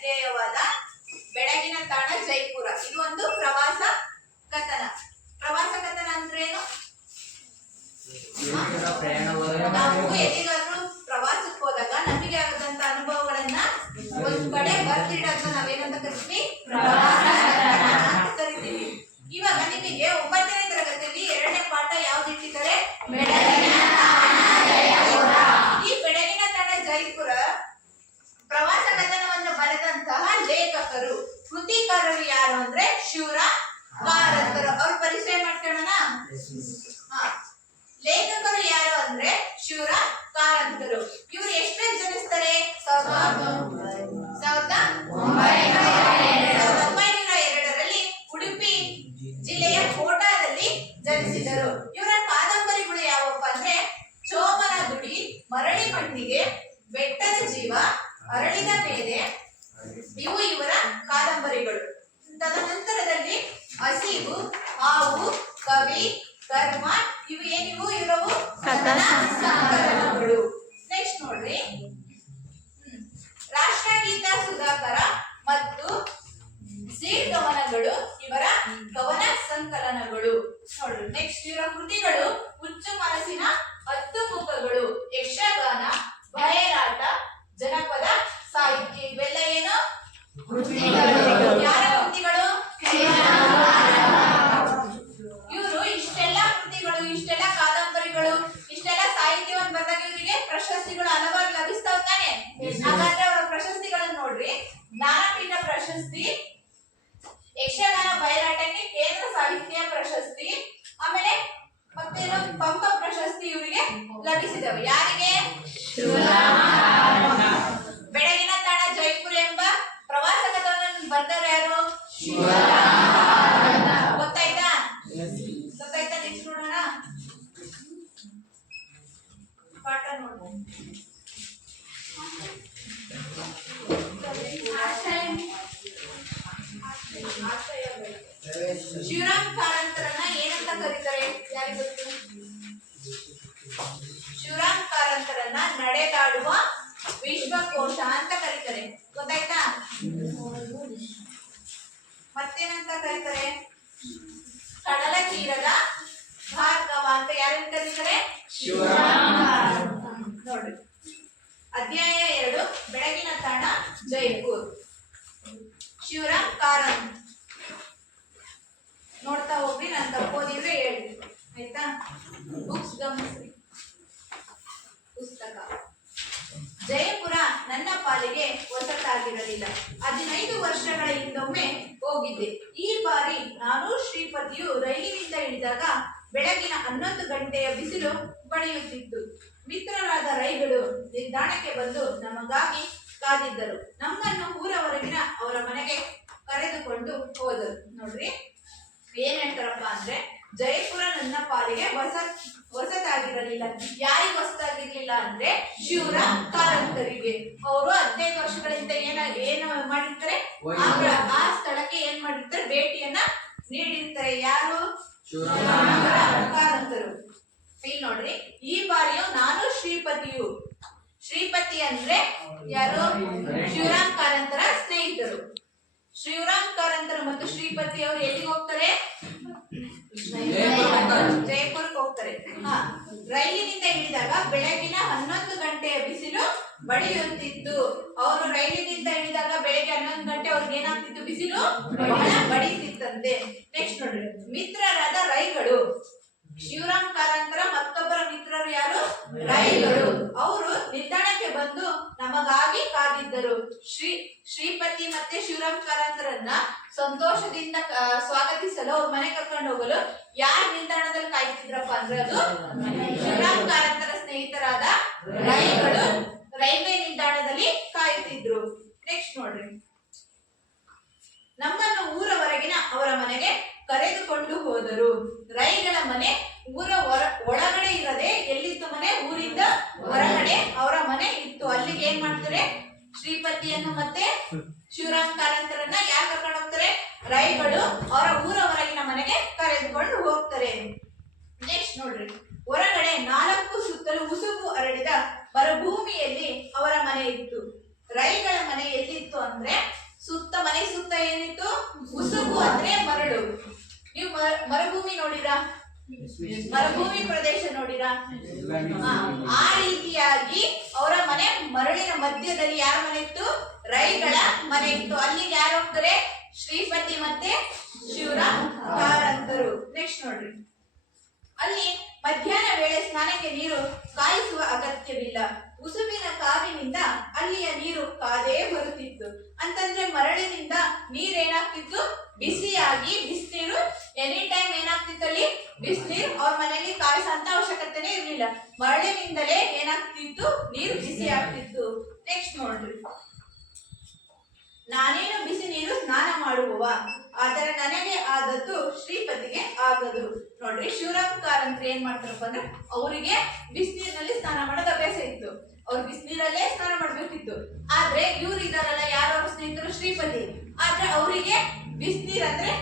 ಅಧ್ಯೇಯವಾದ ಬೆಳಗಿನ ತಾಣ ಜೈಪುರ. ಇದು ಒಂದು ಪ್ರವಾಸ ಕಥನ. ಪ್ರವಾಸ ಕಥನ ಅಂದ್ರೆ ಏನು? ನಾವು ಎಲ್ಲಿಗಾದ್ರೂ ಪ್ರವಾಸಕ್ಕೆ ಹೋದಾಗ ನಮಗೆ ಆಗದಂತ ಅನುಭವಗಳನ್ನ ಒಂದ್ ಕಡೆ ಬರ್ತಿಡೋದನ್ನ ನಾವೇನಂತ ಕರಿತೀವಿ? ಪ್ರವಾಸ ಕಥನ ಅಂತ ಕರಿತೀವಿ. ಇವಾಗ ನಿಮಗೆ 9ನೇ ತರಗತಿಯಲ್ಲಿ 2ನೇ ಪಾಠ ಯಾವ್ದು ಇಟ್ಟಿದ್ದಾರೆ? ಬೆಳಗಿನ ತಾಣ ಜೈಪುರ. ಈ ಬೆಳಗಿನ ತಾಣ ಜೈಪುರ ಪ್ರವಾಸ ಕಥನವನ್ನು ಬರೆದಂತಹ ಲೇಖಕರು, ಕೃತಿಕಾರರು ಯಾರು ಅಂದ್ರೆ ಶಿವರಾಮ್ ಕಾರಂತರು. ಅವ್ರ ಪರಿಚಯ ಮಾಡ್ಕೊಳ್ಳೋಣ. ಲೇಖಕರು ಯಾರು ಅಂದ್ರೆ ಶಿವರಾಮ್ ಕಾರಂತರು. ಇವರು ಎಷ್ಟನೇ ಜನಿಸ್ತಾರೆ? 1902ರಲ್ಲಿ ಉಡುಪಿ ಜಿಲ್ಲೆಯ ಕೋಟಾದಲ್ಲಿ ಜನಿಸಿದರು. ಇವರ ಕಾದಂಬರಿಗಳು ಯಾವಪ್ಪ ಅಂದ್ರೆ ಚೋಮನ ದುಡಿ, ಮರಳಿ ಮಣ್ಣಿಗೆ, ಬೆಟ್ಟದ ಜೀವ, ಅರಳಿದ ಮೇಲೆ, ಇವು ಇವರ ಕಾದಂಬರಿಗಳು. ತದನಂತರದಲ್ಲಿ ಹಸಿವು, ಹಾವು, ಕವಿ, ಕರ್ಮ, ಇವು ಏನಿವು? ಇವರವು ಕಥನ ಸಂಕಲನಗಳು. ನೆಕ್ಸ್ಟ್ ನೋಡ್ರಿ, ರಾಷ್ಟ್ರಗೀತ ಸುಧಾಕರ ಮತ್ತು ಕವನಗಳು ಇವರ ಕವನ ಸಂಕಲನಗಳು. ನೋಡ್ರಿ ನೆಕ್ಸ್ಟ್ ಇವರ ಕೃತಿಗಳು: ಹುಚ್ಚು ಮನಸ್ಸಿನ 10 ಮುಖಗಳು, ಯಕ್ಷಗಾನ, ಬಯಲಾಟ, ಜನಪದ ಸಾಹಿತ್ಯ. ಇವೆಲ್ಲ ಏನು? ಯಾರ ಕೃತಿಗಳು? ಇವರು ಇಷ್ಟೆಲ್ಲ ಕೃತಿಗಳು, ಇಷ್ಟೆಲ್ಲ ಕಾದಂಬರಿಗಳು, ಇಷ್ಟೆಲ್ಲ ಸಾಹಿತ್ಯವನ್ನು ಬರೆದಾಗ ಇವರಿಗೆ ಪ್ರಶಸ್ತಿಗಳು ಹಲವಾರು ಲಭಿಸ್ತಾವ ತಾನೆ. ಹಾಗಾದ್ರೆ ಅವರ ಪ್ರಶಸ್ತಿಗಳನ್ನು ನೋಡ್ರಿ. ಜ್ಞಾನಪೀಠ ಪ್ರಶಸ್ತಿ, ಯಕ್ಷಗಾನ ಬಯಲಾಟಕ್ಕೆ ಕೇಂದ್ರ ಸಾಹಿತ್ಯ ಪ್ರಶಸ್ತಿ, ಆಮೇಲೆ ಮತ್ತೇನು ಪಂಪ ಪ್ರಶಸ್ತಿ ಇವರಿಗೆ ಲಭಿಸಿದವು. ಯಾರಿಗೆ? ಬೆಳಗಿನ ತಾಣ ಜೈಪುರ ಎಂಬ ಪ್ರವಾಸ ಕಥನವನ್ನು ಬರೆದವರು ಯಾರು? ಗೊತ್ತಾಯ್ತಾ? ನೆಕ್ಸ್ಟ್ ನೋಡೋಣ. ಪಾಠ ನೋಡೋಣ. ಶಿವರಾಮ್ ಕಾರಂತರನ್ನ ಏನಂತ ಕರೀತಾರೆ? ಯಾರಿಗೆ ಗೊತ್ತು? ಶಿವರಾಮ್ ಕಾರಂತರನ್ನ ನಡೆದಾಡುವ ವಿಶ್ವಕೋಶ ಅಂತ ಕರೀತಾರೆ. ಗೊತ್ತಾಯ್ತಾ? ಮತ್ತೇನಂತ ಕರೀತಾರೆ? ಕಡಲ ತೀರದ ಭಾರ್ಗವ ಅಂತ ಯಾರನ್ನ ಕರೀತಾರೆ? ನೋಡ್ರಿ, ಅಧ್ಯಾಯ 2 ಬೆಳಗಿನ ತಾಣ ಜೈಪುರ್. ಶಿವರಾಮ್ ಕಾರಂತ್ ನೋಡ್ತಾ ಹೋಗ್ರಿ, ನಾನು ತಪ್ಪೋದಿದ್ರೆ ಹೇಳಿ, ಆಯ್ತಾ? ಬುಕ್ಸ್ ಗಮನಿಸಿ. ಪುಸ್ತಕ ಜಯಪುರ ನನ್ನ ಪಾಲಿಗೆ ಹೊಸತಾಗಿರಲಿಲ್ಲ. 15 ವರ್ಷಗಳ ಹಿಂದೊಮ್ಮೆ ಹೋಗಿದ್ದೆ. ಈ ಬಾರಿ ನಾನು ಶ್ರೀಪತಿಯು ರೈಲಿನಿಂದ ಇಳಿದಾಗ ಬೆಳಗಿನ 11 ಗಂಟೆಯ ಬಿಸಿಲು ಬಡಿಯುತ್ತಿತ್ತು. ಮಿತ್ರರಾದ ರೈಗಳು ನಿಲ್ದಾಣಕ್ಕೆ ಬಂದು ನಮಗಾಗಿ ಕಾದಿದ್ದರು. ನಮ್ಮನ್ನು ಊರ ಹೊರಗಿನ ಅವರ ಮನೆಗೆ ಕರೆದುಕೊಂಡು ಹೋದರು. ನೋಡ್ರಿ ಏನ್ ಹೇಳ್ತಾರಪ್ಪ ಅಂದ್ರೆ, ಜಯಪುರ ನನ್ನ ಪಾಲಿಗೆ ಹೊಸತಾಗಿರಲಿಲ್ಲ. ಯಾರಿಗೆ ಹೊಸತಾಗಿರ್ಲಿಲ್ಲ ಅಂದ್ರೆ ಶಿವರಾಮ್ ಕಾರಂತರಿಗೆ. ಅವರು 15 ವರ್ಷಗಳಿಂದ ಏನು ಮಾಡಿರ್ತಾರೆ? ಆ ಸ್ಥಳಕ್ಕೆ ಏನ್ ಮಾಡಿರ್ತಾರೆ? ಭೇಟಿಯನ್ನ ನೀಡಿರ್ತಾರೆ. ಯಾರು? ಶಿವರಾಮ್ ಕಾರಂತರು. ಇಲ್ಲಿ ನೋಡ್ರಿ, ಈ ಬಾರಿಯು ನಾನು ಶ್ರೀಪತಿಯು. ಶ್ರೀಪತಿ ಅಂದ್ರೆ ಯಾರು? ಶಿವರಾಮ್ ಕಾರಂತರ ಸ್ನೇಹಿತರು. ಶಿವರಾಮ್ ಕಾರಂತರು ಮತ್ತು ಶ್ರೀಪತಿ ಅವರು ಎಲ್ಲಿಗೆ ಹೋಗ್ತಾರೆ? ಜೈಪುರಕ್ಕೆ ಹೋಗ್ತಾರೆ. ರೈಲಿನಿಂದ ಇಳಿದಾಗ ಬೆಳಗಿನ 11 ಗಂಟೆಯ ಬಿಸಿಲು ಬಡಿಯುತ್ತಿತ್ತು. ಅವರು ರೈಲಿನಿಂದ ಇಳಿದಾಗ ಬೆಳಗ್ಗೆ 11 ಗಂಟೆ ಅವ್ರಿಗೆ ಏನಾಗ್ತಿತ್ತು? ಬಿಸಿಲು ಬಹಳ ಬಡಿತಿತ್ತಂತೆ. ನೆಕ್ಸ್ಟ್ ನೋಡ್ರಿ, ಮಿತ್ರರಾದ ರೈಗಳು. ಶಿವರಾಮ್ ಕಾರಂತರ ಮತ್ತೊಬ್ಬರ ಮಿತ್ರರು ಯಾರು? ರೈಗಳು. ಅವರು ನಿಲ್ದಾಣಕ್ಕೆ ಬಂದು ನಮಗಾಗಿ ಕಾದಿದ್ದರು. ಶ್ರೀಪತಿ ಮತ್ತೆ ಶಿವರಾಮ್ ಕಾರಂತರನ್ನ ಸಂತೋಷದಿಂದ ಸ್ವಾಗತಿಸಲು ಅವ್ರ ಮನೆ ಕರ್ಕೊಂಡು ಹೋಗಲು ಯಾರು ನಿಲ್ದಾಣದಲ್ಲಿ ಕಾಯ್ತಿದ್ರಪ್ಪ ಅಂದ್ರೆ ಅದು ಶಿವರಾಮ್ ಕಾರಂತರ ಸ್ನೇಹಿತರಾದ ರೈಗಳು ರೈಲ್ವೆ ನಿಲ್ದಾಣದಲ್ಲಿ ಕಾಯುತ್ತಿದ್ರು. ನೆಕ್ಸ್ಟ್ ನೋಡ್ರಿ, ನಮ್ಮನ್ನು ಊರ ಹೊರಗಿನ ಅವರ ಮನೆಗೆ ಕರೆದುಕೊಂಡು ಹೋದರು. ರೈಗಳ ಮನೆ ಊರ ಒಳಗಡೆ ಇರದೆ ಎಲ್ಲಿತ್ತು ಮನೆ? ಊರಿಂದ ಹೊರಗಡೆ ಅವರ ಮನೆ ಇತ್ತು. ಅಲ್ಲಿಗೆ ಏನ್ ಮಾಡ್ತಾರೆ? ಶ್ರೀಪತಿಯನ್ನು ಮತ್ತೆ ಶಿವರಾಮ್ ಕಾರಂತರನ್ನ ಯಾರು ಕರ್ಕೊಂಡು ಹೋಗ್ತಾರೆ? ರೈಗಳು ಅವರ ಊರ ಹೊರಗಿನ ಮನೆಗೆ ಕರೆದುಕೊಂಡು ಹೋಗ್ತಾರೆ. ನೆಕ್ಸ್ಟ್ ನೋಡ್ರಿ, ಹೊರಗಡೆ 4 ಸುತ್ತಲೂ ಉಸುಗು ಹರಡಿದ ಮರುಭೂಮಿಯಲ್ಲಿ ಅವರ ಮನೆ ಇತ್ತು. ರೈಗಳ ಮನೆ ಎಲ್ಲಿತ್ತು ಅಂದ್ರೆ ಅಂದ್ರೆ ಮರಳು. ನೀವು ಮರುಭೂಮಿ ನೋಡಿರಾ? ಮರುಭೂಮಿ ಪ್ರದೇಶ ನೋಡಿರಾ? ಆ ರೀತಿಯಾಗಿ ಅವರ ಮನೆ ಮರಳಿನ ಮಧ್ಯದಲ್ಲಿ ಯಾರ ಮನೆ ಇತ್ತು? ರೈಗಳ ಮನೆ ಇತ್ತು. ಅಲ್ಲಿಗೆ ಯಾರು ಹೋಗ್ತಾರೆ? ಶ್ರೀಪತಿ ಮತ್ತೆ ಶಿವರಾಮ್ ಕಾರಂತರು. ನೆಕ್ಸ್ಟ್ ನೋಡ್ರಿ, ಅಲ್ಲಿ ಮಧ್ಯಾಹ್ನ ವೇಳೆ ಸ್ನಾನಕ್ಕೆ ನೀರು ಕಾಯಿಸುವ ಅಗತ್ಯವಿಲ್ಲ. ಉಸುಬಿನ ಕಾವಿನಿಂದ ಅಲ್ಲಿಯ ನೀರು ಕಾದೇ ಬರುತ್ತಿತ್ತು. ಅಂತಂದ್ರೆ ಮರಳಿನಿಂದ ನೀರೇನಾಗ್ತಿತ್ತು? ಬಿಸಿಯಾಗಿ ಬಿಸಿನೀರು ಎನಿ ಟೈಮ್ ಏನಾಗ್ತಿತ್ತು? ಅಲ್ಲಿ ಬಿಸಿನೀರು ಅವ್ರ ಮನೆಯಲ್ಲಿ ಕಾಯಿಸಂತ ಅವಶ್ಯಕತೆನೇ ಇರ್ಲಿಲ್ಲ. ಮರಳಿನಿಂದಲೇ ಏನಾಗ್ತಿತ್ತು? ನೀರು ಬಿಸಿ ಆಗ್ತಿತ್ತು. ನೆಕ್ಸ್ಟ್ ನೋಡ್ರಿ, ನಾನೇನು ಬಿಸಿ ನೀರು ಸ್ನಾನ ಮಾಡುವವ, ಆದರೆ ನನಗೆ ಆದದ್ದು ಶ್ರೀಪತಿಗೆ ಆಗದು. ನೋಡ್ರಿ, ಶಿವರಾಮ್ ಕಾರಂತರು ಏನ್ ಮಾಡ್ತಾರಪ್ಪ ಅಂದ್ರೆ ಅವರಿಗೆ ಬಿಸಿನೀರಿನಲ್ಲಿ ಸ್ನಾನ ಮಾಡೋದು ಅಭ್ಯಾಸ ಇತ್ತು. ಅವ್ರು ಬಿಸಿನೀರಲ್ಲೇ ಸ್ನಾನ ಮಾಡ್ಬೇಕಿತ್ತು. ಆದ್ರೆ ಇವ್ರು ಇದಾರಲ್ಲ, ಯಾರು ಅವ್ರ ಸ್ನೇಹಿತರು? ಶ್ರೀಪತಿ. ಆದ್ರೆ ಅವರಿಗೆ ಬಿಸಿನೀರ್ ಅಂದ್ರೆ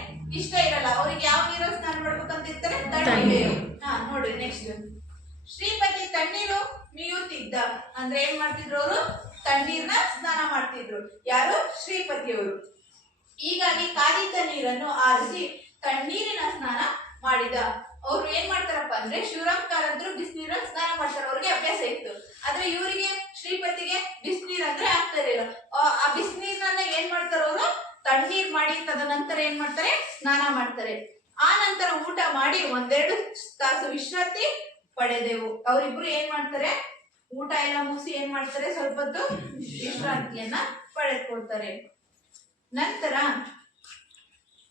ಇಷ್ಟ ಇರಲ್ಲ. ಅವ್ರಿಗೆ ಯಾವ ನೀರು ಸ್ನಾನ ಮಾಡ್ಬೇಕಂತ ಇರ್ತಾರೆ? ತಣ್ಣೀರು. ನೋಡ್ರಿ ನೆಕ್ಸ್ಟ್, ಶ್ರೀಪತಿ ತಣ್ಣೀರು ಮೀಯುತ್ತಿದ್ದ. ಅಂದ್ರೆ ಏನ್ ಮಾಡ್ತಿದ್ರು ಅವರು? ತಣ್ಣೀರ್ನ ಸ್ನಾನ ಮಾಡ್ತಿದ್ರು. ಯಾರು? ಶ್ರೀಪತಿಯವರು. ಹೀಗಾಗಿ ಕಾದಿದ್ದ ನೀರನ್ನು ಆರಿಸಿ ತಣ್ಣೀರಿನ ಸ್ನಾನ ಮಾಡಿದ. ಅವ್ರು ಏನ್ ಮಾಡ್ತಾರಪ್ಪ ಅಂದ್ರೆ ಶಿವರಾಮ್ ಕಾರಂತರು ಬಿಸಿನೀರ ಸ್ನಾನ ಮಾಡ್ತಾರೆ, ಅವ್ರಿಗೆ ಅಭ್ಯಾಸ ಇತ್ತು. ಆದ್ರೆ ಇವರಿಗೆ ಶ್ರೀಪತಿಗೆ ಬಿಸಿನೀರ್ ಅಂದ್ರೆ ಆಗ್ತಾ ಇರಲಿಲ್ಲ. ಆ ಬಿಸಿನೀರ್ನ ಏನ್ ಮಾಡ್ತಾರ ಅವರು? ತಣ್ಣೀರ್ ಮಾಡಿ ತದನಂತರ ಏನ್ ಮಾಡ್ತಾರೆ? ಸ್ನಾನ ಮಾಡ್ತಾರೆ. ಆ ನಂತರ ಊಟ ಮಾಡಿ 1-2 ತಾಸು ವಿಶ್ರಾಂತಿ ಪಡೆದೆವು. ಅವರಿಬ್ರು ಏನ್ ಮಾಡ್ತಾರೆ? ಊಟ ಎಲ್ಲ ಮುಗಿಸಿ ಏನ್ ಮಾಡ್ತಾರೆ? ಸ್ವಲ್ಪ ಹೊತ್ತು ವಿಶ್ರಾಂತಿಯನ್ನ ಪಡೆದುಕೊಳ್ತಾರೆ. ನಂತರ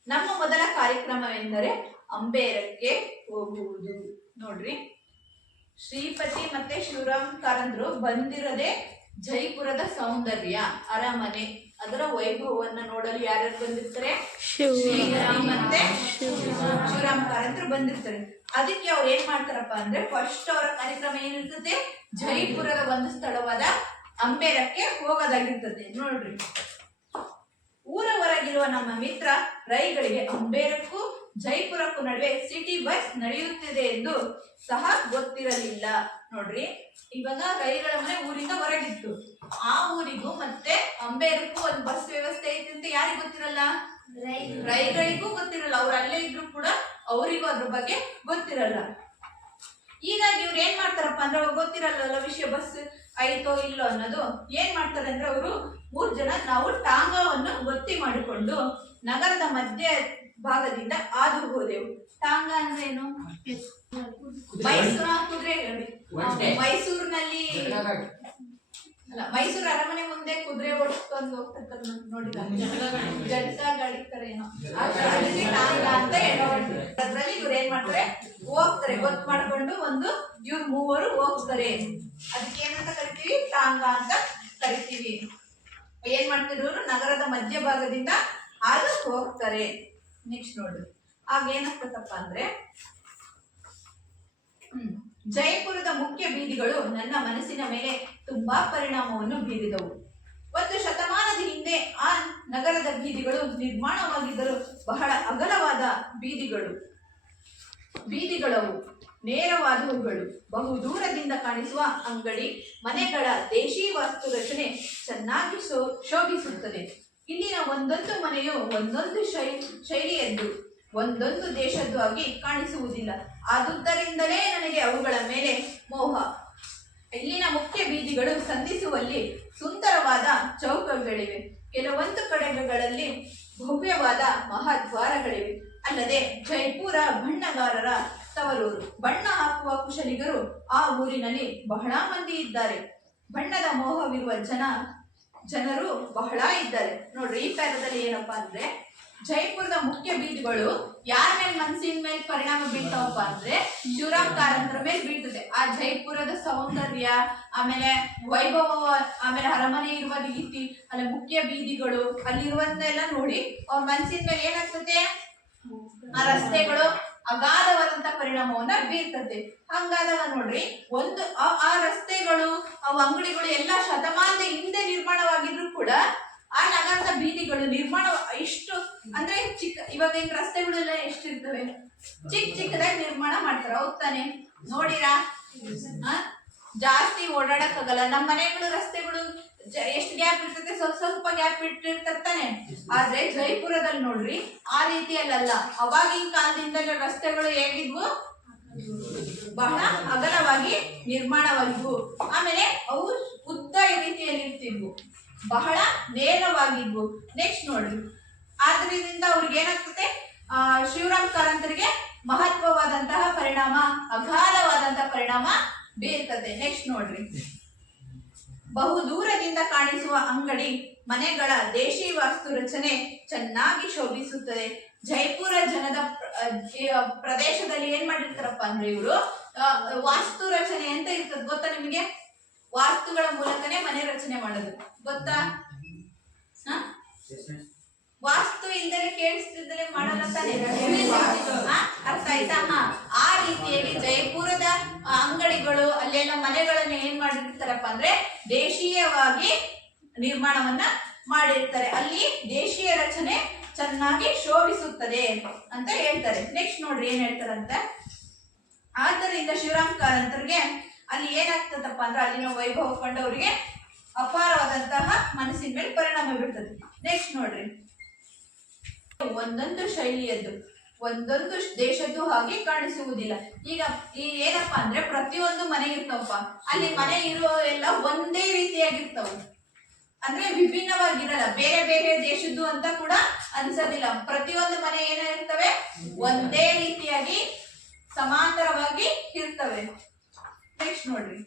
ನಮ್ಮ ಮೊದಲ ಕಾರ್ಯಕ್ರಮವೆಂದರೆ ಅಂಬೇರಕ್ಕೆ ಹೋಗುವುದು. ನೋಡ್ರಿ, ಶ್ರೀಪತಿ ಮತ್ತೆ ಶಿವರಾಮ್ ಕಾರಂತರು ಬಂದಿರದೆ ಜೈಪುರದ ಸೌಂದರ್ಯ, ಅರಮನೆ, ಅದರ ವೈಭವವನ್ನ ನೋಡಲು ಯಾರ್ಯಾರು ಬಂದಿರ್ತಾರೆ? ಶ್ರೀರಾಮ್ ಮತ್ತೆ ಶಿವರಾಮ್ ಕಾರಂತರು ಬಂದಿರ್ತಾರೆ. ಅದಕ್ಕೆ ಅವ್ರು ಏನ್ ಮಾಡ್ತಾರಪ್ಪ ಅಂದ್ರೆ ಫಸ್ಟ್ ಅವರ ಕಾರ್ಯಕ್ರಮ ಏನಿರ್ತದೆ? ಜೈಪುರದ ಒಂದು ಸ್ಥಳವಾದ ಅಂಬೇರಕ್ಕೆ ಹೋಗೋದಾಗಿರ್ತದೆ. ನೋಡ್ರಿ, ಊರ ಹೊರಗಿರುವ ನಮ್ಮ ಮಿತ್ರ ರೈಗಳಿಗೆ ಅಂಬೇರಕ್ಕೂ ಜೈಪುರಕ್ಕೂ ನಡುವೆ ಸಿಟಿ ಬಸ್ ನಡೆಯುತ್ತಿದೆ ಎಂದು ಸಹ ಗೊತ್ತಿರಲಿಲ್ಲ. ನೋಡ್ರಿ, ಇವಾಗ ರೈಗಳ ಮನೆ ಊರಿಂದ ಹೊರಗಿತ್ತು. ಆ ಊರಿಗೂ ಮತ್ತೆ ಅಂಬೇರಕ್ಕೂ ಒಂದು ಬಸ್ ವ್ಯವಸ್ಥೆ ಐತಿ ಅಂತ ಯಾರಿಗೂ ಗೊತ್ತಿರಲ್ಲ? ರೈಗಳಿಗೂ ಗೊತ್ತಿರಲ್ಲ. ಅವ್ರು ಅಲ್ಲೇ ಇದ್ರು ಕೂಡ ಅವರಿಗೂ ಅದ್ರ ಬಗ್ಗೆ ಗೊತ್ತಿರಲ್ಲ. ಹೀಗಾಗಿ ಇವ್ರು ಏನ್ ಮಾಡ್ತಾರಪ್ಪ ಅಂದ್ರೆ ಅವ್ರು ಗೊತ್ತಿರಲ್ಲ ವಿಷಯ, ಬಸ್ ಐತೋ ಇಲ್ಲೋ ಅನ್ನೋದು. ಏನ್ ಮಾಡ್ತಾರೆ ಅಂದ್ರೆ ಅವರು 3 ಜನ ನಾವು ಟಾಂಗಾವನ್ನು ಗೊತ್ತಿ ಮಾಡಿಕೊಂಡು ನಗರದ ಮಧ್ಯ ಭಾಗದಿಂದ ಹಾದು ಹೋದೆವು. ಟಾಂಗ ಅಂದ್ರೆ ಏನು? ಕುದುರೆ ಗಾಡಿ. ಮೈಸೂರಿನಲ್ಲಿ ಅಲ್ಲ, ಮೈಸೂರು ಅರಮನೆ ಮುಂದೆ ಕುದುರೆ ಓಡಿಸ್ಕೊಂಡು ಹೋಗ್ತಾರೆ ನೋಡಿದ, ಜಟ್ಕಾ ಗಾಡಿ ತರ ಏನೋ, ಅದಕ್ಕೆ ಟಾಂಗ ಅಂತ ಹೇಳೋ. ಅದ್ರಲ್ಲಿ ಇವ್ರು ಏನ್ ಮಾಡ್ತಾರೆ? ಹೋಗ್ತಾರೆ, ಗೊತ್ತು ಮಾಡ್ಕೊಂಡು ಇವ್ರು 3 ಹೋಗ್ತಾರೆ. ಅದಕ್ಕೆ ಏನಂತ ಕರಿತೀವಿ? ಟಾಂಗ ಅಂತ ಕರಿತೀವಿ. ಏನ್ ಮಾಡ್ತಿದ್ರು? ನಗರದ ಮಧ್ಯಭಾಗದಿಂದ ಹಾದು ಹೋಗ್ತಾರೆ. ನೆಕ್ಸ್ಟ್ ನೋಡ್ರಿ, ಆಗ ಏನಾಗ್ತದಪ್ಪ ಅಂದ್ರೆ ಜೈಪುರದ ಮುಖ್ಯ ಬೀದಿಗಳು ನನ್ನ ಮನಸ್ಸಿನ ಮೇಲೆ ತುಂಬಾ ಪರಿಣಾಮವನ್ನು ಬೀರಿದವು. 1 ಶತಮಾನದ ಹಿಂದೆ ಆ ನಗರದ ಬೀದಿಗಳು ನಿರ್ಮಾಣವಾಗಿದ್ದರೂ ಬಹಳ ಅಗಲವಾದ ಬೀದಿಗಳವು, ನೇರವಾದವುಗಳು, ಬಹು ದೂರದಿಂದ ಕಾಣಿಸುವ ಅಂಗಡಿ ಮನೆಗಳ ದೇಶಿ ವಾಸ್ತು ರಚನೆ ಚೆನ್ನಾಗಿ ಶೋಭಿಸುತ್ತದೆ. ಇಲ್ಲಿನ ಒಂದೊಂದು ಮನೆಯು ಒಂದೊಂದು ಶೈಲಿಯದ್ದು, ಒಂದೊಂದು ದೇಶದ್ದು ಆಗಿ ಕಾಣಿಸುವುದಿಲ್ಲ. ಆದುದರಿಂದಲೇ ನನಗೆ ಅವುಗಳ ಮೇಲೆ ಮೋಹ. ಇಲ್ಲಿನ ಮುಖ್ಯ ಬೀದಿಗಳು ಸಂಧಿಸುವಲ್ಲಿ ಸುಂದರವಾದ ಚೌಕಗಳಿವೆ. ಕೆಲವೊಂದು ಕಡೆಗಳಲ್ಲಿ ಭವ್ಯವಾದ ಮಹಾದ್ವಾರಗಳಿವೆ. ಅಲ್ಲದೆ ಜೈಪುರ ಬಣ್ಣಗಾರರ ತವರೂರು. ಬಣ್ಣ ಹಾಕುವ ಕುಶಲಿಗರು ಆ ಊರಿನಲ್ಲಿ ಬಹಳ ಮಂದಿ ಇದ್ದಾರೆ. ಬಣ್ಣದ ಮೋಹವಿರುವ ಜನರು ಬಹಳ ಇದ್ದಾರೆ. ನೋಡ್ರಿ, ಈ ಪ್ಯಾರದಲ್ಲಿ ಏನಪ್ಪಾ ಅಂದ್ರೆ ಜೈಪುರದ ಮುಖ್ಯ ಬೀದಿಗಳು ಯಾರ ಮೇಲೆ ಮನಸ್ಸಿನ ಮೇಲೆ ಪರಿಣಾಮ ಬೀಳ್ತಾವಪ್ಪ ಅಂದ್ರೆ ಶಿವರಾಮ್ ಕಾರಂತರ ಮೇಲೆ ಬೀಳ್ತದೆ. ಆ ಜೈಪುರದ ಸೌಂದರ್ಯ, ಆಮೇಲೆ ವೈಭವ, ಆಮೇಲೆ ಅರಮನೆ ಇರುವ ರೀತಿ, ಅಲ್ಲಿ ಮುಖ್ಯ ಬೀದಿಗಳು, ಅಲ್ಲಿರುವಂತೆಲ್ಲ ನೋಡಿ ಅವ್ರ ಮನಸ್ಸಿನ ಮೇಲೆ ಏನಾಗ್ತದೆ? ಆ ರಸ್ತೆಗಳು ಅಗಾಧವಾದಂತ ಪರಿಣಾಮವನ್ನ ಬೀರ್ತದೆ. ಹಂಗಾದಾಗ ನೋಡ್ರಿ, ಆ ರಸ್ತೆಗಳು, ಅವು ಅಂಗಡಿಗಳು ಎಲ್ಲ ಶತಮಾನದ ಹಿಂದೆ ನಿರ್ಮಾಣವಾಗಿದ್ರು ಕೂಡ ಆ ನಗರದ ಬೀದಿಗಳು ನಿರ್ಮಾಣ ಇಷ್ಟು ಅಂದ್ರೆ ಇವಾಗ ಈಗ ರಸ್ತೆಗಳೆಲ್ಲ ಎಷ್ಟಿರ್ತವೆ? ಚಿಕ್ಕದಾಗಿ ನಿರ್ಮಾಣ ಮಾಡ್ತಾರ, ಹೌದ್ ತಾನೆ? ನೋಡಿರಾ? ಜಾಸ್ತಿ ಓಡಾಡಕ್ಕಾಗಲ್ಲ. ನಮ್ಮ ಮನೆಗಳು ರಸ್ತೆಗಳು ಎಷ್ಟು ಗ್ಯಾಪ್ ಇರ್ತದೆ, ಸ್ವಲ್ಪ ಸ್ವಲ್ಪ ಗ್ಯಾಪ್ ಇಟ್ಟಿರ್ತಾನೆ. ಆದ್ರೆ ಜೈಪುರದಲ್ಲಿ ನೋಡ್ರಿ ಆ ರೀತಿಯಲ್ಲ. ಅವಾಗಿನ ಕಾಲದಿಂದಲೇ ರಸ್ತೆಗಳು ಹೇಗಿದ್ವು, ಬಹಳ ಅಗಲವಾಗಿ ನಿರ್ಮಾಣವಾಗಿದ್ವು. ಆಮೇಲೆ ಅವು ಉದ್ದ ರೀತಿಯಲ್ಲಿ ಇರ್ತಿದ್ವು, ಬಹಳ ನೇರವಾಗಿದ್ವು. ನೆಕ್ಸ್ಟ್ ನೋಡ್ರಿ, ಆದ್ರಿಂದ ಅವ್ರಿಗೆ ಏನಾಗ್ತದೆ, ಶಿವರಾಮ್ ಕಾರಂತರಿಗೆ ಮಹತ್ವವಾದಂತಹ ಪರಿಣಾಮ, ಅಗಾಧವಾದಂತಹ ಪರಿಣಾಮ ಬೀರ್ತದೆ. ನೆಕ್ಸ್ಟ್ ನೋಡ್ರಿ, ಬಹುದೂರದಿಂದ ಕಾಣಿಸುವ ಅಂಗಡಿ ಮನೆಗಳ ದೇಶಿ ವಾಸ್ತು ರಚನೆ ಚೆನ್ನಾಗಿ ಶೋಭಿಸುತ್ತದೆ. ಜೈಪುರ ಜನದ ಪ್ರದೇಶದಲ್ಲಿ ಏನ್ ಮಾಡಿರ್ತಾರಪ್ಪ ಅಂದ್ರೆ ಇವರು ವಾಸ್ತು ರಚನೆ ಅಂತ ಇರ್ತದೆ. ಗೊತ್ತಾ ನಿಮಗೆ? ವಾಸ್ತುಗಳ ಮೂಲಕನೇ ಮನೆ ರಚನೆ ಮಾಡೋದು, ಗೊತ್ತಾ? ವಾಸ್ತು ಇಲ್ದರೆ ಕೇಳಿಸ್ತಿದ್ರೆ ಮಾಡಲ್ಲ ತಾನೆ, ಅರ್ಥ ಆಯ್ತಾ? ಆ ರೀತಿಯಾಗಿ ಜೈಪುರದ ಅಂಗಡಿಗಳು ಅಲ್ಲೆಲ್ಲ ಮನೆಗಳನ್ನ ಏನ್ ಮಾಡಿರ್ತಾರಪ್ಪ ಅಂದ್ರೆ ದೇಶೀಯವಾಗಿ ನಿರ್ಮಾಣವನ್ನ ಮಾಡಿರ್ತಾರೆ. ಅಲ್ಲಿ ದೇಶೀಯ ರಚನೆ ಚೆನ್ನಾಗಿ ಶೋಭಿಸುತ್ತದೆ ಅಂತ ಹೇಳ್ತಾರೆ. ನೆಕ್ಸ್ಟ್ ನೋಡ್ರಿ ಏನ್ ಹೇಳ್ತಾರಂತೆ, ಆದ್ದರಿಂದ ಶಿವರಾಮ್ ಕಾರಂತರಿಗೆ ಅಲ್ಲಿ ಏನಾಗ್ತದಪ್ಪ ಅಂದ್ರೆ ಅಲ್ಲಿನ ವೈಭವ ಕಂಡವರಿಗೆ ಅಪಾರವಾದಂತಹ ಮನಸ್ಸಿನ ಮೇಲೆ ಪರಿಣಾಮ ಬೀಳ್ತದೆ. ನೆಕ್ಸ್ಟ್ ನೋಡ್ರಿ, ಒಂದೊಂದು ಶೈಲಿಯದ್ದು ಒಂದೊಂದು ದೇಶದ್ದು ಹಾಗೆ ಕಾಣಿಸುವುದಿಲ್ಲ. ಈಗ ಏನಪ್ಪಾ ಅಂದ್ರೆ ಪ್ರತಿಯೊಂದು ಮನೆ ಇರ್ತಾವಪ್ಪ, ಅಲ್ಲಿ ಮನೆ ಇರೋ ಎಲ್ಲ ಒಂದೇ ರೀತಿಯಾಗಿರ್ತಾವ, ಅಂದ್ರೆ ವಿಭಿನ್ನವಾಗಿರಲ್ಲ. ಬೇರೆ ಬೇರೆ ದೇಶದ್ದು ಅಂತ ಕೂಡ ಅನ್ಸೋದಿಲ್ಲ. ಪ್ರತಿಯೊಂದು ಮನೆ ಏನಿರ್ತವೆ ಒಂದೇ ರೀತಿಯಾಗಿ ಸಮಾಂತರವಾಗಿ ಇರ್ತವೆ. ನೆಕ್ಸ್ಟ್ ನೋಡ್ರಿ,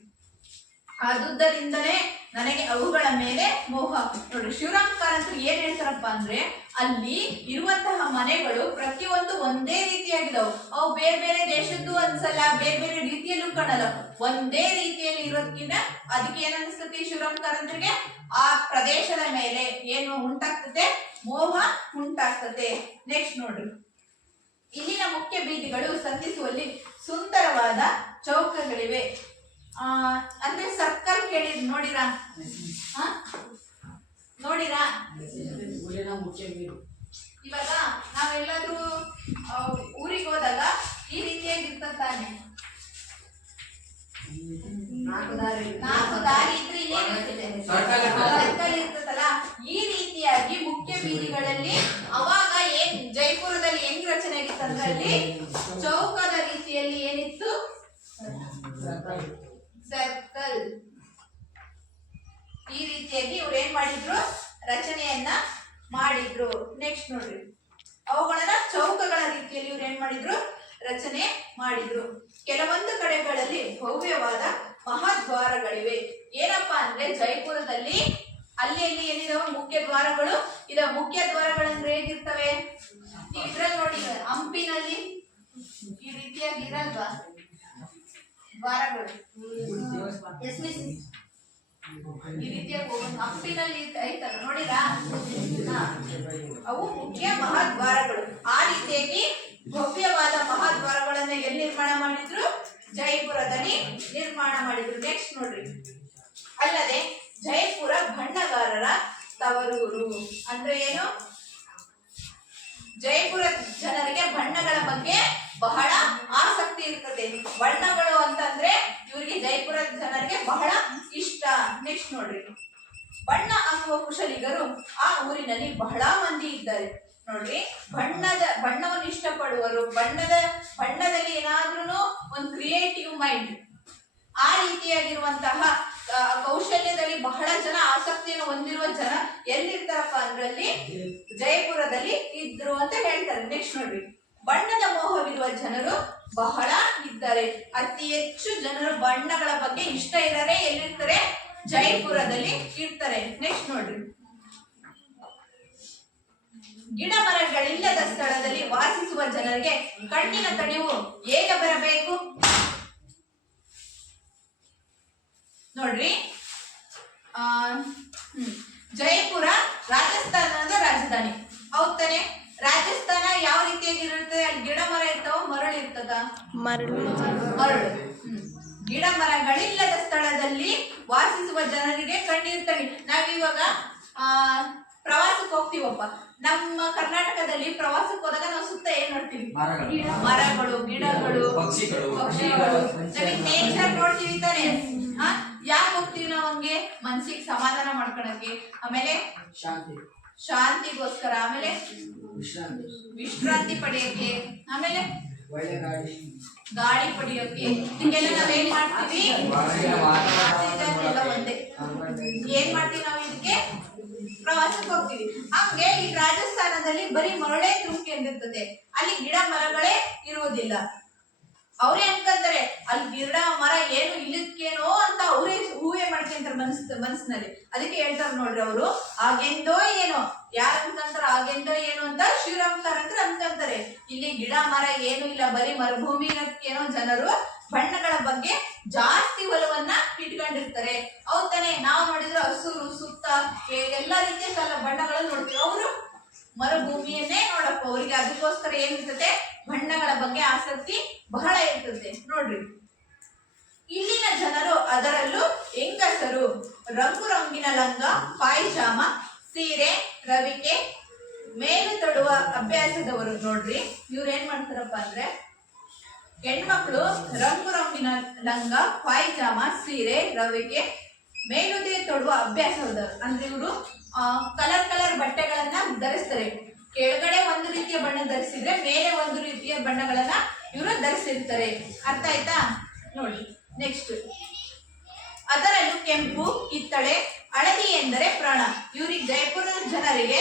ಆದುದರಿಂದಲೇ ನನಗೆ ಅವುಗಳ ಮೇಲೆ ಮೋಹ. ನೋಡ್ರಿ, ಶಿವರಾಮ್ ಕಾರಂತರು ಏನ್ ಹೇಳ್ತಾರಪ್ಪ ಅಂದ್ರೆ ಅಲ್ಲಿ ಇರುವಂತಹ ಮನೆಗಳು ಪ್ರತಿಯೊಂದು ಒಂದೇ ರೀತಿಯಾಗಿದಾವು. ಅವು ಬೇರೆ ಬೇರೆ ದೇಶದ್ದು ಅನ್ಸಲ್ಲ, ಬೇರೆ ಬೇರೆ ರೀತಿಯಲ್ಲೂ ಕಾಣಲ್ಲ, ಒಂದೇ ರೀತಿಯಲ್ಲಿ ಇರೋದ್ಕಿಂತ ಅದಕ್ಕೆ ಏನ್ ಅನಿಸ್ತತಿ ಶಿವರಾಮ್ ಕಾರಂತರಿಗೆ, ಆ ಪ್ರದೇಶದ ಮೇಲೆ ಏನು ಉಂಟಾಗ್ತದೆ, ಮೋಹ ಉಂಟಾಗ್ತದೆ. ನೆಕ್ಸ್ಟ್ ನೋಡ್ರಿ, ಇಲ್ಲಿನ ಮುಖ್ಯ ಬೀದಿಗಳು ಸಂಧಿಸುವಲ್ಲಿ ಸುಂದರವಾದ ಚೌಕಗಳಿವೆ. ಅಂದ್ರೆ ಸರ್ಕಲ್ ಕೇಳಿದ್ ನೋಡಿರಾ? ನೋಡಿರಾ? ಇವಾಗ ನಾವೆಲ್ಲಾದ್ರೂ ಊರಿಗೆ ಹೋದಾಗ ಈ ರೀತಿಯಾಗಿ ಇರ್ತಾನೆ, ನಾಲ್ಕು ದಾರಿ ಇದ್ರೆ ಸರ್ಕಲ್ ಇರ್ತದಲ್ಲ, ಈ ರೀತಿಯಾಗಿ ಮುಖ್ಯ ಬೀದಿಗಳಲ್ಲಿ ಅವಾಗ ಏನ್ ಜೈಪುರದಲ್ಲಿ ಹೆಂಗ್ ರಚನೆ ಆಗಿತ್ತು ಅಂದ್ರೆ ಅಲ್ಲಿ ಚೌಕದ ರೀತಿಯಲ್ಲಿ ಏನಿತ್ತು, ಸರ್ಕಲ್. ಈ ರೀತಿಯಾಗಿ ಇವ್ರು ಏನ್ ಮಾಡಿದ್ರು, ರಚನೆಯನ್ನ ಮಾಡಿದ್ರು. ನೆಕ್ಸ್ಟ್ ನೋಡ್ರಿ, ಅವುಗಳನ್ನ ಚೌಕಗಳ ರೀತಿಯಲ್ಲಿ ಇವ್ರು ಏನ್ ಮಾಡಿದ್ರು, ರಚನೆ ಮಾಡಿದ್ರು. ಕೆಲವೊಂದು ಕಡೆಗಳಲ್ಲಿ ಭವ್ಯವಾದ ಮಹಾದ್ವಾರಗಳಿವೆ. ಏನಪ್ಪಾ ಅಂದ್ರೆ ಜೈಪುರದಲ್ಲಿ ಅಲ್ಲಿ ಏನಿದಾವ ಮುಖ್ಯ ದ್ವಾರಗಳು ಇದಾವ. ಮುಖ್ಯ ದ್ವಾರಗಳಂದ್ರೆ ಹೇಗಿರ್ತವೆ, ನೀವು ಇದ್ರಲ್ಲಿ ನೋಡಿ, ಹಂಪಿನಲ್ಲಿ ಈ ರೀತಿಯಾಗಿ ಇರಲ್ವಾ ದ್ವಾರಗಳು, ಈ ರೀತಿಯಾಗಿ ಹಂಪಿನಲ್ಲಿ ಐತಲ್ಲ, ನೋಡಿರಾ? ಅವು ಮುಖ್ಯ ಮಹಾದ್ವಾರಗಳು. ಆ ರೀತಿಯಾಗಿ ಭವ್ಯವಾದ ಮಹಾದ್ವಾರಗಳನ್ನ ಎಲ್ಲಿ ನಿರ್ಮಾಣ ಮಾಡಿದ್ರು, ಜೈಪುರದಲ್ಲಿ ನಿರ್ಮಾಣ ಮಾಡಿದ್ರು. ನೆಕ್ಸ್ಟ್ ನೋಡ್ರಿ, ಅಲ್ಲದೆ ಜೈಪುರ ಬಣ್ಣಗಾರರ ತವರೂರು. ಅಂದ್ರೆ ಏನು, ಜೈಪುರ ಜನರಿಗೆ ಬಣ್ಣಗಳ ಬಗ್ಗೆ ಬಹಳ ಆಸಕ್ತಿ ಇರ್ತದೆ. ಬಣ್ಣಗಳು ಅಂತಂದ್ರೆ ಇವರಿಗೆ ಜೈಪುರ ಜನರಿಗೆ ಬಹಳ ಇಷ್ಟ. ನೆಕ್ಸ್ಟ್ ನೋಡ್ರಿ, ಬಣ್ಣ ಹಾಕುವ ಕುಶಲಿಗರು ಆ ಊರಿನಲ್ಲಿ ಬಹಳ ಮಂದಿ ಇದ್ದಾರೆ. ನೋಡ್ರಿ, ಬಣ್ಣವನ್ನು ಇಷ್ಟಪಡುವರು, ಬಣ್ಣದಲ್ಲಿ ಏನಾದ್ರೂ ಒಂದು ಕ್ರಿಯೇಟಿವ್ ಮೈಂಡ್, ಆ ರೀತಿಯಾಗಿರುವಂತಹ ಕೌಶಲ್ಯದಲ್ಲಿ ಬಹಳ ಜನ ಆಸಕ್ತಿಯನ್ನು ಹೊಂದಿರುವ ಜನ ಎಲ್ಲಿರ್ತಾರಪ್ಪ ಅಂದ್ರೆ ಅಲ್ಲಿ ಜೈಪುರದಲ್ಲಿ ಇದ್ರು ಅಂತ ಹೇಳ್ತಾರೆ. ನೆಕ್ಸ್ಟ್ ನೋಡ್ರಿ, ಬಣ್ಣದ ಮೋಹವಿರುವ ಜನರು ಬಹಳ ಇದ್ದಾರೆ. ಅತಿ ಹೆಚ್ಚು ಜನರು ಬಣ್ಣಗಳ ಬಗ್ಗೆ ಇಷ್ಟ ಇದ್ದಾರೆ ಎಲ್ಲಿರ್ತಾರೆ, ಜೈಪುರದಲ್ಲಿ ಇರ್ತಾರೆ. ನೆಕ್ಸ್ಟ್ ನೋಡ್ರಿ, ಗಿಡ ಮರಗಳಿಲ್ಲದ ಸ್ಥಳದಲ್ಲಿ ವಾಸಿಸುವ ಜನರಿಗೆ ಕಣ್ಣಿನ ಕಣಿವು ಹೇಗೆ ಬರಬೇಕು ನೋಡ್ರಿ. ಜೈಪುರ ರಾಜಸ್ಥಾನದ ರಾಜಧಾನಿ, ಹೌದ್ ತಾನೆ? ರಾಜಸ್ಥಾನ ಯಾವ ರೀತಿಯಾಗಿರುತ್ತೆ, ಅಲ್ಲಿ ಗಿಡ ಮರ ಇರ್ತಾವ, ಮರಳು ಇರ್ತದ? ಮರಳು. ಗಿಡ ಮರಗಳಿಲ್ಲದ ಸ್ಥಳದಲ್ಲಿ ವಾಸಿಸುವ ಜನರಿಗೆ ಕಣ್ಣಿರ್ತವೆ. ನಾವಿವಾಗ ಪ್ರವಾಸಕ್ಕೆ ಹೋಗ್ತೀವಪ್ಪ, ನಮ್ಮ ಕರ್ನಾಟಕದಲ್ಲಿ ಪ್ರವಾಸಕ್ಕೆ ಹೋದಾಗ ನಾವು ಸುತ್ತ ಏನ್ ನೋಡ್ತೀವಿ, ಮರಗಳು, ಗಿಡಗಳು, ಪಕ್ಷಿಗಳು. ನಮಗೆ ನೇಚರ್ ನೋಡ್ತೀವಿ ತಾನೆ. ಯಾಕೆ ಹೋಗ್ತೀವಿ ನಾವು ಹಂಗೆ? ಮನ್ಸಿಗೆ ಸಮಾಧಾನ ಮಾಡ್ಕೊಳಕ್ಕೆ, ಆಮೇಲೆ ಶಾಂತಿಗೋಸ್ಕರ, ಆಮೇಲೆ ವಿಶ್ರಾಂತಿ ಪಡೆಯಕ್ಕೆ, ಆಮೇಲೆ ಗಾಳಿ ಪಡೆಯೋಕೆ. ಇದಕ್ಕೆಲ್ಲ ನಾವೇನ್ ಮಾಡ್ತೀವಿ? ಒಂದೇ ಏನ್ ಮಾಡ್ತೀವಿ ನಾವು? ಇದಕ್ಕೆ ಪ್ರವಾಸಕ್ಕೆ ಹೋಗ್ತೀವಿ. ಹಂಗೆ ಈ ರಾಜಸ್ಥಾನದಲ್ಲಿ ಬರೀ ಮರಳೇ ತುಂಬಿಕೊಂಡಿರ್ತದೆ, ಅಲ್ಲಿ ಗಿಡ ಮರಗಳೇ ಇರುವುದಿಲ್ಲ. ಅವ್ರೇ ಅನ್ಕೊಂತಾರೆ ಅಲ್ಲಿ ಗಿಡ ಮರ ಏನು ಇಲ್ಲಕ್ಕೇನೋ ಅಂತ ಅವರೇ ಊಹೆ ಮಾಡ್ಕೊಂತಾರೆ ಮನಸ್ಸಿನಲ್ಲಿ. ಅದಕ್ಕೆ ಹೇಳ್ತಾರೆ ನೋಡ್ರಿ, ಅವರು ಹಾಗೆಂದೋ ಏನೋ, ಯಾರು ಅನ್ಕಂತಾರ ಹಾಗೆಂದೋ ಏನು ಅಂತ ಶಿವರಾಮ್ ಕಾರಂತರು ಅನ್ಕಂತಾರೆ. ಇಲ್ಲಿ ಗಿಡ ಮರ ಏನು ಇಲ್ಲ, ಬರೀ ಮರುಭೂಮಿ ಇರೋದಕ್ಕೇನೋ ಜನರು ಬಣ್ಣಗಳ ಬಗ್ಗೆ ಜಾಸ್ತಿ ಒಲವನ್ನ ಇಟ್ಕೊಂಡಿರ್ತಾರೆ. ಹೌದ್ ತಾನೆ? ನಾವು ನೋಡಿದ್ರೆ ಹಸುರು ಸುತ್ತ ಎಲ್ಲಾ ರೀತಿಯ ಬಣ್ಣಗಳನ್ನು ನೋಡ್ತೀವಿ. ಅವರು ಮರುಭೂಮಿಯನ್ನೇ ನೋಡಪ್ಪ, ಅವರಿಗೆ ಅದಕ್ಕೋಸ್ಕರ ಏನಿರ್ತದೆ? ಬಣ್ಣಗಳ ಬಗ್ಗೆ ಆಸಕ್ತಿ ಬಹಳ ಇರ್ತದೆ. ನೋಡ್ರಿ, ಇಲ್ಲಿನ ಜನರು, ಅದರಲ್ಲೂ ಹೆಂಗಸರು, ರಂಗು ರಂಗಿನ ಲಂಗ, ಪಾಯಿಜಾಮ, ಸೀರೆ, ರವಿಕೆ, ಮೇಲು ತೊಡುವ ಅಭ್ಯಾಸದವರು. ನೋಡ್ರಿ, ಇವ್ರು ಏನ್ ಮಾಡ್ತಾರಪ್ಪ ಅಂದ್ರೆ, ಹೆಣ್ಮಕ್ಳು ರಂಗು ರಂಗಿನ ಲಂಗ, ಪಾಯಿಜಾಮ, ಸೀರೆ, ರವಿಕೆ, ಮೇಲುದೇ ತೊಡುವ ಅಭ್ಯಾಸದವರು. ಅಂದ್ರೆ ಇವರು ಕಲರ್ ಬಟ್ಟೆಗಳನ್ನ ಧರಿಸ್ತಾರೆ. ಕೆಳಗಡೆ ಒಂದು ರೀತಿಯ ಬಣ್ಣ ಧರಿಸಿದ್ರೆ ಮೇಲೆ ಒಂದು ರೀತಿಯ ಬಣ್ಣಗಳನ್ನ ಇವರು ಧರಿಸಿರ್ತಾರೆ. ಅರ್ಥ ಆಯ್ತಾ? ನೋಡಿ ನೆಕ್ಸ್ಟ್, ಅದರಲ್ಲೂ ಕೆಂಪು, ಕಿತ್ತಳೆ, ಹಳದಿ ಎಂದರೆ ಪ್ರಾಣ. ಇವ್ರಿಗೆ ಜೈಪುರದ ಜನರಿಗೆ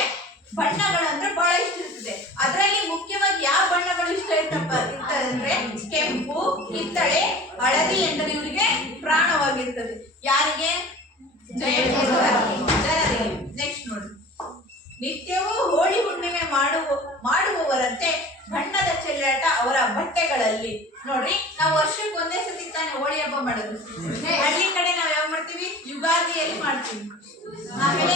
ಬಣ್ಣಗಳಂದ್ರೆ ಬಹಳ ಇಷ್ಟ ಇರ್ತದೆ. ಅದರಲ್ಲಿ ಮುಖ್ಯವಾಗಿ ಯಾವ ಬಣ್ಣಗಳು ಇಷ್ಟ ಇರ್ತದೆ ಅಂದ್ರೆ ಕೆಂಪು, ಕಿತ್ತಳೆ, ಹಳದಿ ಎಂದರೆ ಇವರಿಗೆ ಪ್ರಾಣವಾಗಿರ್ತದೆ. ಯಾರಿಗೆ? ಜೈಪುರದ ಜನರಿಗೆ. ನೆಕ್ಸ್ಟ್ ನೋಡಿ, ನಿತ್ಯವೂ ಹೋಳಿ ಹುಣ್ಣಿಮೆ ಮಾಡುವವರಂತೆ ಬಣ್ಣದ ಚೆಲ್ಲಾಟ ಅವರ ಬಟ್ಟೆಗಳಲ್ಲಿ. ನೋಡ್ರಿ, ನಾವು ವರ್ಷಕ್ಕೆ ಒಂದೇ ಸತಿ ತಾನೆ ಹೋಳಿ ಹಬ್ಬ ಮಾಡೋದು. ಹಳ್ಳಿ ಕಡೆ ನಾವ್ ಯಾವ ಮಾಡ್ತೀವಿ? ಯುಗಾದಿಯಲ್ಲಿ ಮಾಡ್ತೀವಿ, ಆಮೇಲೆ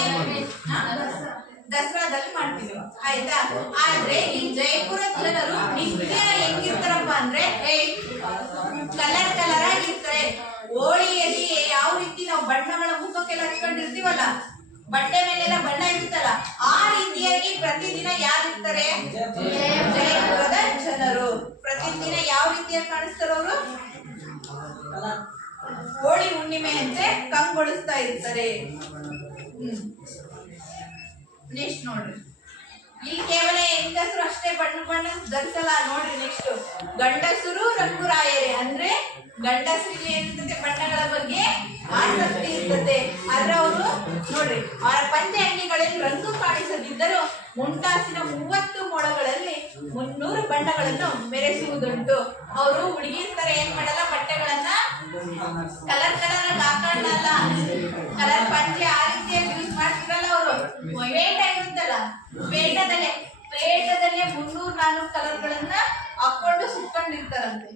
ದಸರಾದಲ್ಲಿ ಮಾಡ್ತೀವಿ. ಆಯ್ತಾ? ಆದ್ರೆ ಈ ಜೈಪುರದ ಜನರು ನಿತ್ಯ ಹೆಂಗಿರ್ತಾರಪ್ಪ ಅಂದ್ರೆ ಕಲರ್ ಆಗಿರ್ತಾರೆ. ಹೋಳಿಯಲ್ಲಿ ಯಾವ ರೀತಿ ನಾವು ಬಣ್ಣಗಳ ಮುಖಕ್ಕೆಲ್ಲ ಹಚ್ಕೊಂಡಿರ್ತೀವಲ್ಲ, ಬಟ್ಟೆ ಮೇಲೆಲ್ಲ ಬಣ್ಣ ಇರುತ್ತಲ್ಲ, ಆ ರೀತಿಯಾಗಿ ಪ್ರತಿದಿನ ಯಾರಿರ್ತಾರೆ? ಜೈಪುರದ ಜನರು ಪ್ರತಿದಿನ ಯಾವ ರೀತಿಯಾಗಿ ಕಾಣಿಸ್ತಾರ? ಅವರು ಹೋಳಿ ಹುಣ್ಣಿಮೆಯಂತೆ ಕಂಗೊಳಿಸ್ತಾ ಇರ್ತಾರೆ. ನೆಕ್ಸ್ಟ್ ನೋಡ್ರಿ, ಇಲ್ಲಿ ಕೇವಲ ಹೆಂಗಸರು ಅಷ್ಟೇ ಬಣ್ಣ ಧರಿಸಲ್ಲ. ನೋಡ್ರಿ ನೆಕ್ಸ್ಟ್, ಗಂಡಸರು ರಂಗುರಾಯರೇ. ಅಂದ್ರೆ ಗಂಡಸರಿಗೆ ಏನಿರ್ತದೆ? ಬಣ್ಣಗಳ ಬಗ್ಗೆ ಆಸಕ್ತಿ ಇರ್ತದೆ. ಆದ್ರೆ ಅವರು ನೋಡ್ರಿ, ಅವರ ಪಂಚೆ ಅಂಗಿಗಳಲ್ಲಿ ರಂಗು ಕಾಣಿಸದಿದ್ದರೂ ಮುಂಟಾಸಿನ 30 ಮೊಳಗಳಲ್ಲಿ 300 ಬಣ್ಣಗಳನ್ನು ಮೆರೆಸುವುದುಂಟು. ಅವರು ಹುಡುಗಿರ್ ತರ ಏನ್ ಮಾಡಲ್ಲ, ಬಟ್ಟೆಗಳನ್ನ ಕಲರ್ ಹಾಕೊಳ್ಳಲ್ಲ. ಕಲರ್ ಪಂಚೆ ಆ ರೀತಿಯಾಗಿ ಯೂಸ್ ಮಾಡ್ತಿರಲ್ಲ. ಅವರು ಪೇಟ ಇರುತ್ತಲ್ಲ, ಪೇಟದಲ್ಲೇ 300-400 ಕಲರ್ಗಳನ್ನ ಹಾಕೊಂಡು ಸುತ್ಕೊಂಡಿರ್ತಾರಂತೆ.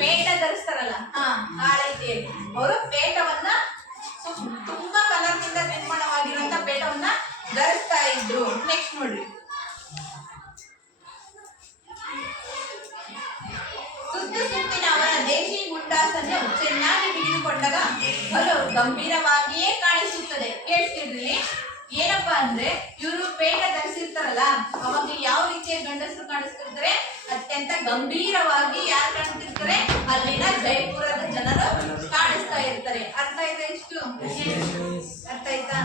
ಪೇಟ ಧರಿಸ್ತಾರಲ್ಲ, ಆ ರೀತಿಯಾಗಿ ಅವರು ಪೇಟವನ್ನ ತುಂಬಾ ಕಲರ್ನಿಂದ ನಿರ್ಮಾಣವಾಗಿರುವಂತ ಪೇಟವನ್ನ ಧರಿಸ್ತಾ ಇದ್ರು. ನೆಕ್ಸ್ಟ್ ನೋಡ್ರಿ, ಸುತ್ತಿನ ಅವರ ದೇಶಿ ಗುಂಡಾಸನ್ನು ಚೆನ್ನಾಗಿ ಬಿಗಿದುಕೊಂಡಾಗ ಬಲು ಗಂಭೀರವಾಗಿಯೇ ಕಾಣಿಸುತ್ತದೆ. ಕೇಳಿಸ್ತಿದ್ರಿ? ಏನಪ್ಪಾ ಅಂದ್ರೆ ಇವರು ಪೇಟ ಧರಿಸಿರ್ತಾರಲ್ಲ, ಅವಾಗ ಯಾವ ರೀತಿಯ ಗಂಡಸರು ಕಾಣಿಸ್ತಿರ್ತಾರೆ? ಅತ್ಯಂತ ಗಂಭೀರವಾಗಿ ಯಾರು ಕಾಣಿಸ್ತಿರ್ತಾರೆ? ಅಲ್ಲಿನ ಜೈಪುರದ ಜನರು ಕಾಣಿಸ್ತಾ ಇರ್ತಾರೆ. ಅರ್ಥ ಆಯ್ತಾ? ಇಷ್ಟು ಅರ್ಥ ಆಯ್ತಾ?